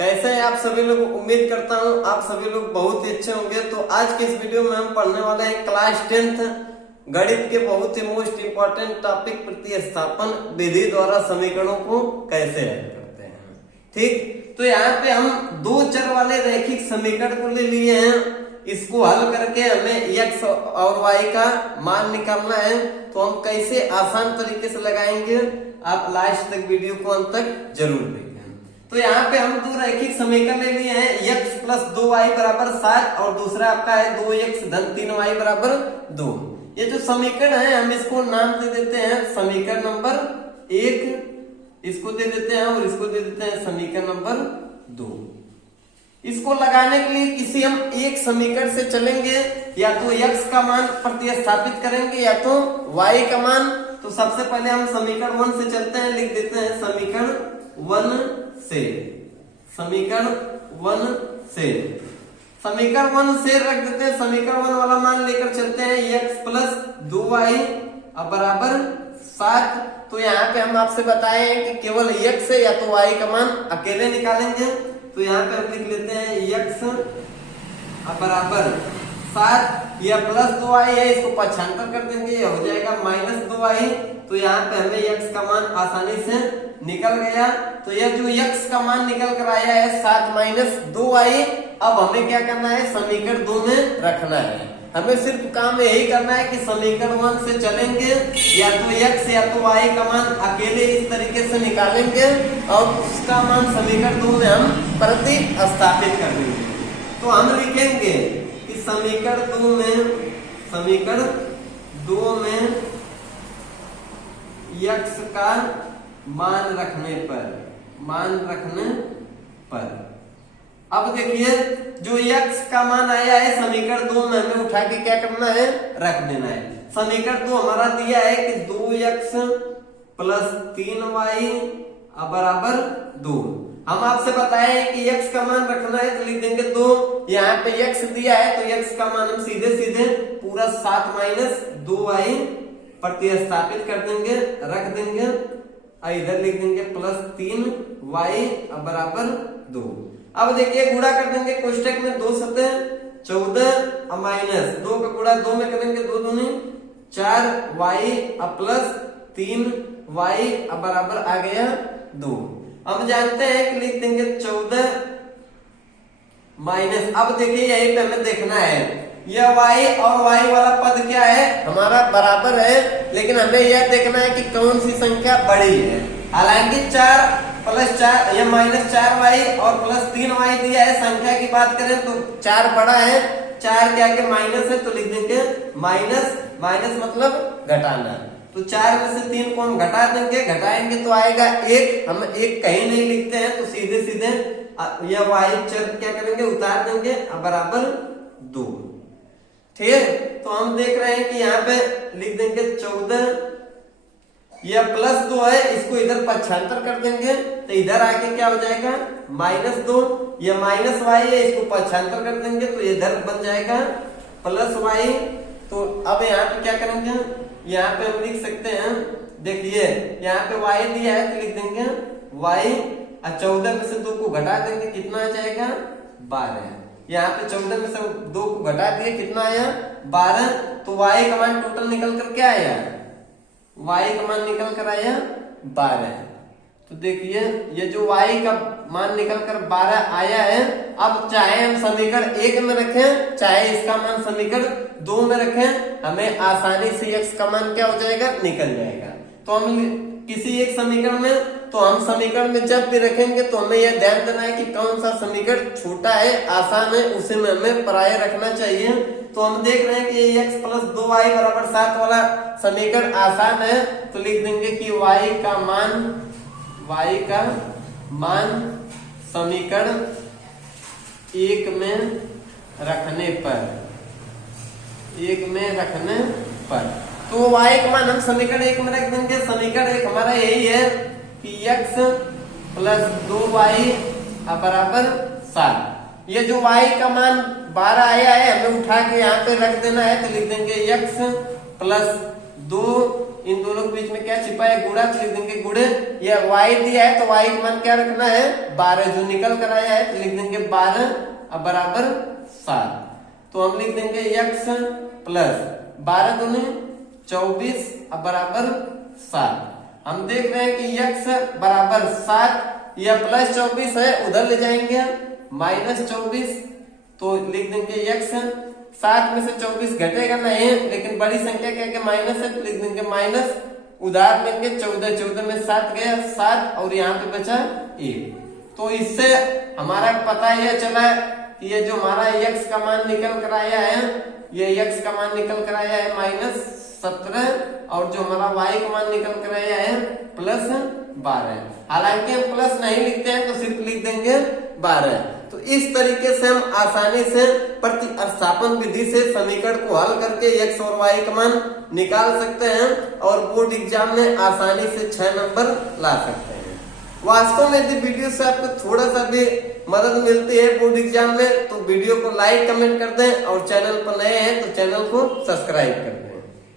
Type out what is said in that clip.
कैसे हैं आप सभी लोग। उम्मीद करता हूं आप सभी लोग बहुत ही अच्छे होंगे। तो आज के इस वीडियो में हम पढ़ने वाले हैं क्लास 10th गणित के बहुत ही मोस्ट इंपॉर्टेंट टॉपिक प्रतिस्थापन विधि द्वारा समीकरणों को कैसे हल करते हैं। ठीक, तो यहाँ पे हम दो चर वाले रैखिक समीकरण को ले लिए हैं। इसको हल करके हमें x और y का मान निकालना है। तो हम कैसे आसान तरीके से लगाएंगे, आप लास्ट तक वीडियो को अंत तक जरूर देखें। तो यहाँ पे हम दो रैखिक समीकरण ले लिए हैं, x प्लस 2y बराबर 7 और दूसरा आपका है 2x धन 3y बराबर 2। ये जो समीकरण है हम इसको नाम दे देते हैं समीकरण नंबर 1, इसको दे देते हैं और इसको दे देते हैं समीकरण नंबर 2। इसको लगाने के लिए किसी हम एक समीकरण से चलेंगे, या तो x का मान प्रतिस्थापित करेंगे या तो y का मान। तो सबसे पहले हम समीकरण 1 से चलते हैं, लिख देते हैं समीकरण 1 से, समीकरण 1 से, समीकरण 1 से रख देते हैं। समीकरण 1 वाला मान लेकर चलते हैं x प्लस 2y बराबर 7। तो यहाँ पे हम आपसे बताए हैं कि केवल x या तो y का मान अकेले निकालेंगे। तो यहाँ पे हम लिख लेते हैं x बराबर 7, यह प्लस 2y है, इसको पक्षांतर कर देंगे, यह हो जाएगा माइनस 2y। तो यहाँ पे हमें x का मान आसानी से निकल गया। तो यह जो x का मान निकल कर आया है 7 माइनस 2y, अब हमें क्या करना है, समीकरण 2 में रखना है। हमें सिर्फ काम यही करना है कि समीकरण 1 से चलेंगे, या तो x या तो y का मान अकेले इस तरीके से निकालेंगे और उसका मान समीकरण 2 में हम प्रतिस्थापित कर देंगे। तो हम लिखेंगे कि समीकरण 2 में x का मान रखने पर अब देखिए जो x का मान आया है समीकरण 2 में हमें उठा के क्या करना है, रख देना है। समीकरण 2 हमारा दिया है कि 2x प्लस 3y बराबर 2। हम आपसे बताए हैं कि x का मान रखना है, तो लिख देंगे 2। यहाँ पे x दिया है तो x का मान हम सीधे सीधे पूरा 7 माइनस 2y प्रतिस्थापित कर देंगे, रख देंगे, इधर लिख देंगे प्लस 3y बराबर 2। अब देखिए गुणा कर देंगे, कोष्टक में 2 सतह 14 माइनस 2 का गुणा 2 में करेंगे, 2 दूनी 4y प्लस 3y बराबर आ गया 2। हम जानते हैं कि लिख देंगे 14 माइनस, अब देखिए यहीं पे हमें देखना है यह y और y वाला पद क्या है, हमारा बराबर है, लेकिन हमें यह देखना है कि कौन सी संख्या बड़ी है। हालांकि 4 प्लस 4 या माइनस 4y और प्लस 3y दिया है, संख्या की बात करें तो 4 बड़ा है, 4 के आगे माइनस है तो लिख देंगे माइनस, माइनस मतलब घटाना। तो 4 में से 3 को हम घटा देंगे, घटाएंगे तो आएगा 1। हम 1 कहीं नहीं लिखते हैं तो सीधे सीधे यह y चर क्या करेंगे, उतार देंगे बराबर 2। ठीक है, तो हम देख रहे हैं कि यहाँ पे लिख देंगे 14, यह प्लस 2 है, इसको इधर पक्षांतर कर देंगे तो इधर आके क्या हो जाएगा माइनस 2। यह माइनस y है, इसको पक्षांतर कर देंगे तो इधर बन जाएगा प्लस y। तो अब यहाँ पे क्या करेंगे, यहाँ पे हम लिख सकते हैं, देखिए यहाँ पे y दिया है तो लिख देंगे y, 14 में से 2 को घटा देंगे, कितना आ जाएगा 12। यहाँ पे 14 में से 2 को घटा दिए, कितना आया 12। तो y का मान टोटल निकल कर क्या आया, y का मान निकल कर आया 12। तो देखिए ये जो y का मान निकल कर 12 आया है। अब चाहे हम समीकरण 1 में रखें, चाहे इसका मान समीकरण 2 में रखें, हमें आसानी से x का मान क्या हो जाएगा, निकल जाएगा। तो हम किसी एक समीकरण में, तो हम समीकरण में जब भी रखेंगे तो हमें यह ध्यान देना है कि कौन सा समीकरण छोटा है, आसान है, उसे में हमें प्राय रखना चाहिए। तो हम देख रहे हैं कि ये x प्लस 2y बराबर 7 वाला समीकरण आसान है, तो लिख देंगे कि y का मान समीकरण 1 में रखने पर, तो y का मान हम समीकरण 1 में रख देंगे। समीकरण 1 हमारा यही है कि x प्लस 2y बराबर 7। ये जो y का मान 12 आया है, हमें उठा के यहाँ पे रख देना है, तो लिख देंगे x प्लस 2 इन दोनों के बीच में क्या छिपा है, गुणा, तो लिख देंगे गुणे। या y दिया है तो y का मान क्या रखना है, 12, जो निकल कर आया है तो लिख देंगे 12 अब बराबर 7। तो हम लिख देंगे x प्लस 12 दूनी 24 अब बराबर 7। हम देख रहे हैं कि x बराबर 7, या प्लस 24 है उधर ले जाएंगे माइनस 24, तो लिख देंगे x 7 में से 24 घटेगा नहीं, लेकिन बड़ी संख्या क्या क्या माइनस है तो लिख देंगे माइनस, उधार लेंगे 14, 14 में 7 गया 7 और यहाँ पे बचा 1। तो इससे हमारा पता यह चला कि ये जो हमारा x का मान निकल कर आया है, ये x का मान निकल कर आया है -17, और जो हमारा y का मान निकल कर आया है +12। हालांकि हम प्लस नहीं लिखते हैं तो सिर्फ लिख देंगे 12। तो इस तरीके से हम आसानी से प्रतिस्थापन विधि से समीकरण को हल करके x और y का मान निकाल सकते हैं और बोर्ड एग्जाम में आसानी से 6 नंबर ला सकते हैं। वास्तव में यदि वीडियो से आपको थोड़ा सा भी मदद मिलती है बोर्ड एग्जाम में तो वीडियो को लाइक कमेंट कर दें, और चैनल पर नए हैं तो चैनल को सब्सक्राइब कर दें।